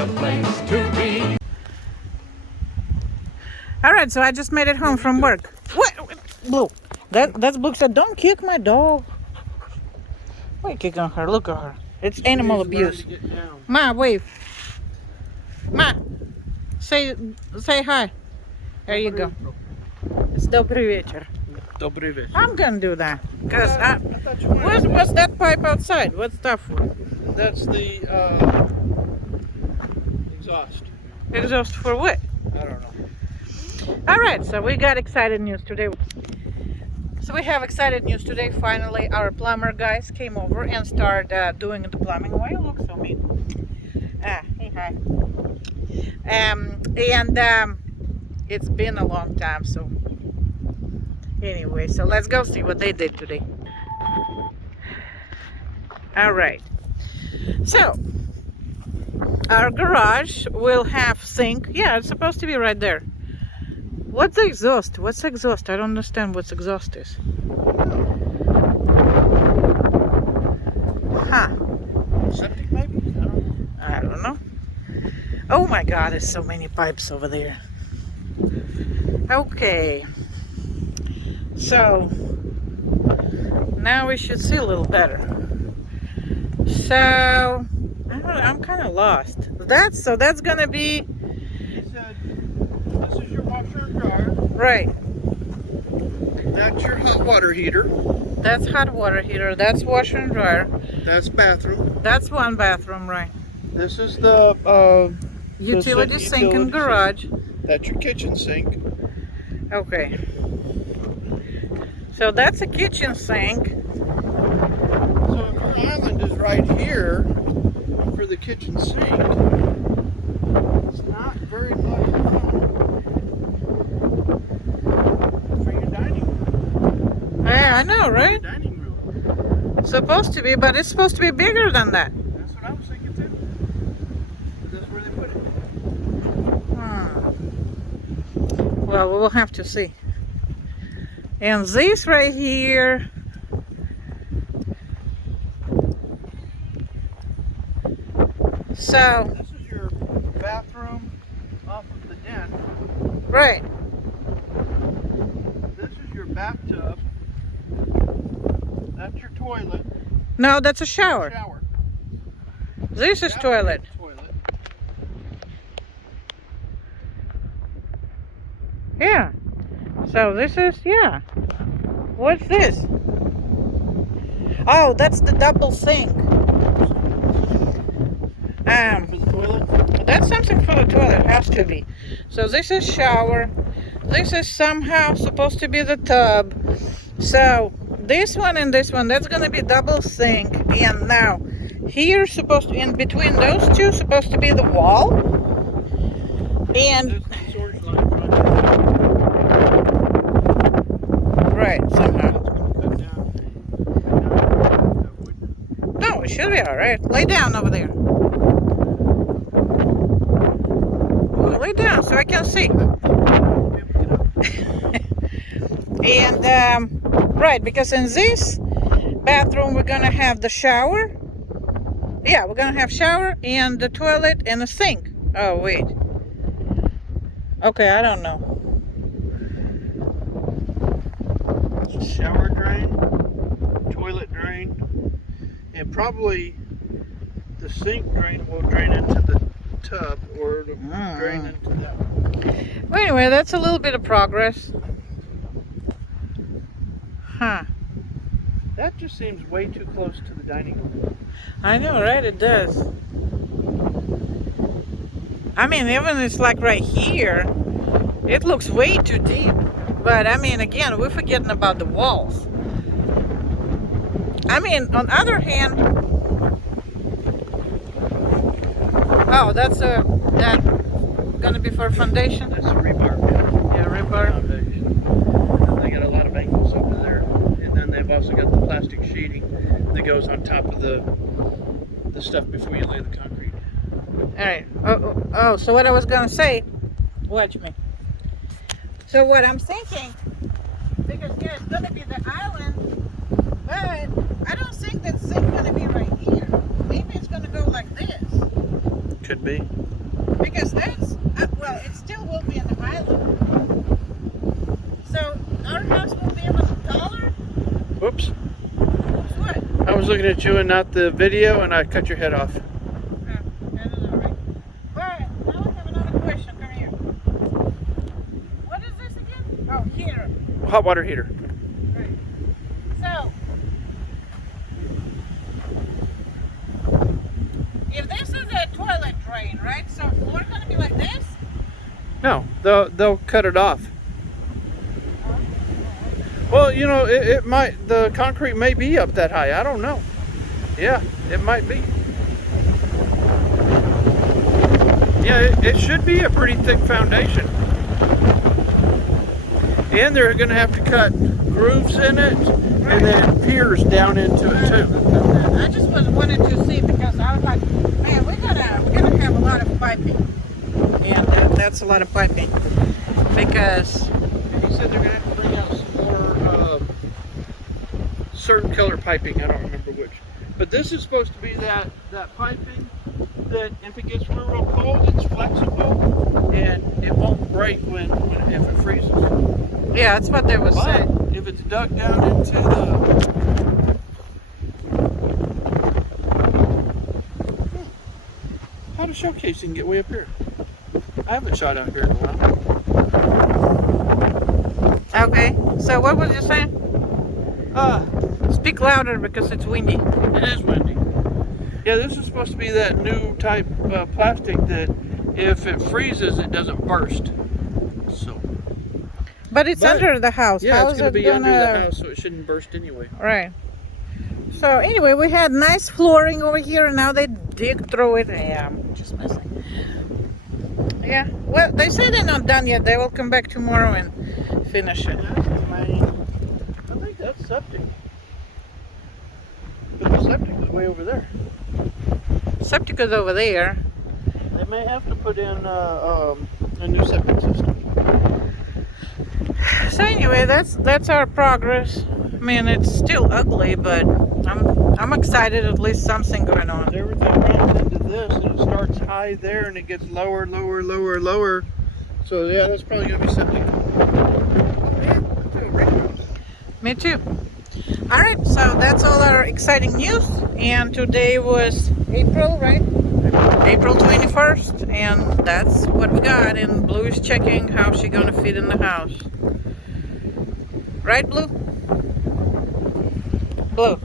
the place to be. All right, so I just made it home from work. What? Blue. That's Blue said, don't kick my dog. Why are you kicking her? Look at her. It's animal abuse. Ma, wave. Ma, say hi. There you go. It's Dobry вечер. Dobry вечер. I'm gonna do that. Cause what's that pipe outside? What's that for? That's the exhaust. Exhaust for what? I don't know. All right, so we got excited news today. So we have excited news today. Finally, our plumber guys came over and started doing the plumbing. Why you look so mean? Hey, hi. It's been a long time, so anyway, so let's go see what they did today. All right. So our garage will have sink. Yeah, it's supposed to be right there. What's the exhaust? What's exhaust? I don't understand what exhaust is. Huh. Septic maybe? I don't know. Oh my God, there's so many pipes over there. Okay. So now we should see a little better. So I don't know, I'm kind of lost. That's gonna be. He said, this is your washer and dryer. Right. That's your hot water heater. That's hot water heater. That's washer and dryer. That's bathroom. That's one bathroom, right? This is the Utility sink and garage. That's your kitchen sink. Okay. So that's a kitchen sink. So if your island is right here for the kitchen sink, it's not very much room for your dining room. Yeah, I know, right? Dining room. Supposed to be, but it's supposed to be bigger than that. That's what I was thinking too. But that's where they put it. Well, we will have to see. And this right here. So. This is your bathroom off of the den. Right. This is your bathtub. That's your toilet. No, that's a shower. Shower. This is That toilet. would be the toilet. Yeah. So this is, yeah. What's this? Oh, that's the double sink. For the toilet. That's something for the toilet, has to be. So this is shower. This is somehow supposed to be the tub. So this one and this one, that's gonna be double sink. And now here supposed to, in between those two, supposed to be the wall. And This is the storage line front. right, somehow. Cut down. No, it should be all right. Lay down over there. Lay down so I can see. And right, because in this bathroom we're gonna have the shower. Yeah, we're gonna have shower and the toilet and a sink. Oh wait. Okay, I don't know. Shower drain, toilet drain, and probably the sink drain will drain into the tub or it'll drain into that. Well, anyway, that's a little bit of progress. Huh. That just seems way too close to the dining room. I know, right? It does. I mean, even it's like right here, it looks way too deep. But I mean, again, we're forgetting about the walls. I mean, on the other hand, oh, that's gonna be for foundation. That's a rebar. Yeah, rebar. Foundation. They got a lot of angles over there, and then they've also got the plastic sheeting that goes on top of the stuff before you lay the concrete. All right. Oh, so what I was gonna say, watch me. So what I'm thinking, because yeah, it's gonna be the island, but I don't think that sink gonna be right here. Maybe it's gonna go like this. could be. Because that's, well, it still will be in the Highland. So our house will be even taller? Whoops. What? I was looking at you and not the video, and I cut your head off. That is all right. All right, now I have another question. Come here. What is this again? Oh, heater. Hot water heater. Right. So, if this is a toilet drain, right? So we're gonna be like this? No, they'll cut it off. Well, you know, it might, the concrete may be up that high. I don't know. Yeah, it might be. Yeah, it should be a pretty thick foundation. And they're going to have to cut grooves in it and then piers down into it too. I just wanted to see because I was like, man, we're gonna have a lot of piping, and that's a lot of piping because And he said they're going to have to bring out some more certain color piping. I don't remember which. But this is supposed to be that piping that if it gets real cold, it's flexible and it won't break if it freezes. yeah, that's what they were But saying. if it's dug down into the... How does shell casing get way up here? I haven't shot out here in a while. Okay, so what was you saying? Speak louder because it's windy. It is windy. Yeah, this is supposed to be that new type plastic that if it freezes, it doesn't burst. So... But it's under the house. Yeah, How it's is going to it be under the house, so it shouldn't burst anyway. Right. So anyway, we had nice flooring over here, and now they dig through it. Yeah, I'm just messing. Yeah. Well, they say they're not done yet. They will come back tomorrow and finish it. I think that's septic. But the septic is way over there. Septic is over there. They may have to put in a new septic system. So anyway, that's our progress. I mean, it's still ugly, but I'm excited. At least something going on. Everything runs into this, and it starts high there, and it gets lower, lower, lower, lower. So yeah, that's probably gonna be septic. Me too. All right, so that's all our exciting news. And today was April, right? April 21st, and that's what we got. And Blue is checking how she's gonna fit in the house. Right, Blue? Blue.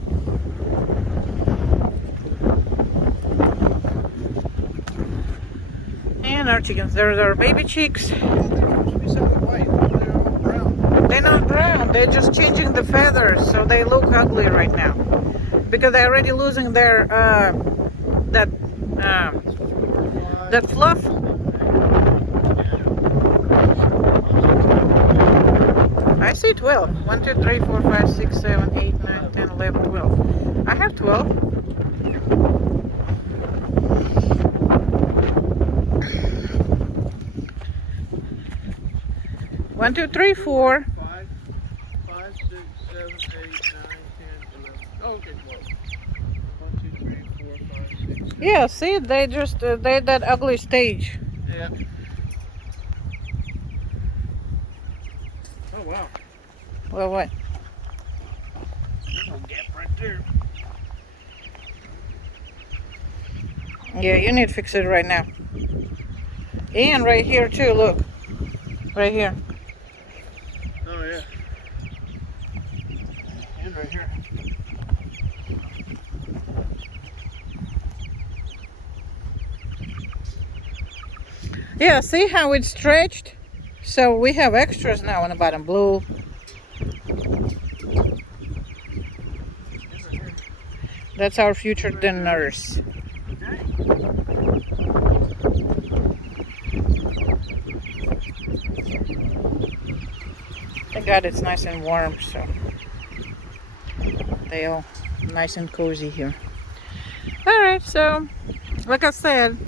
And our chickens. There's our baby chicks. They're not brown. They're just changing the feathers, so they look ugly right now because they're already losing their that fluff. I see 12. 1, 2, 3, 4, 5, 6, 7, 8, 9, 10, 11, 12. I have 12. One, two, three, 4. 5, 6, 7, 8, 9, 10, 11. Oh, okay, 12. 1, 2, 3, 4, 5, 6. Yeah, see, they just they're that ugly stage. Yeah. Oh wow. Well, what? There's no gap right there. Yeah, you need to fix it right now. And right here too. Look, right here. Oh yeah. And right here. Yeah, see how it's stretched? So we have extras now on the bottom. Blue. That's our future dinners. Thank God it's nice and warm, so they all nice and cozy here. All right, so like I said,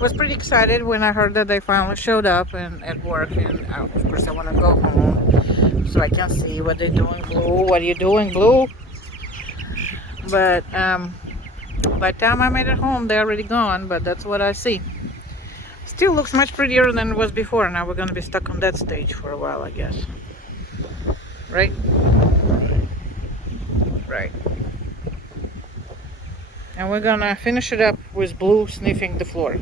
was pretty excited when I heard that they finally showed up and at work, and of course I want to go home so I can see what they're doing. Blue, what are you doing, Blue? But By the time I made it home, they're already gone, but that's what I see. Still looks much prettier than it was before. Now we're gonna be stuck on that stage for a while, I guess. Right? Right. And we're gonna finish it up with Blue sniffing the floor.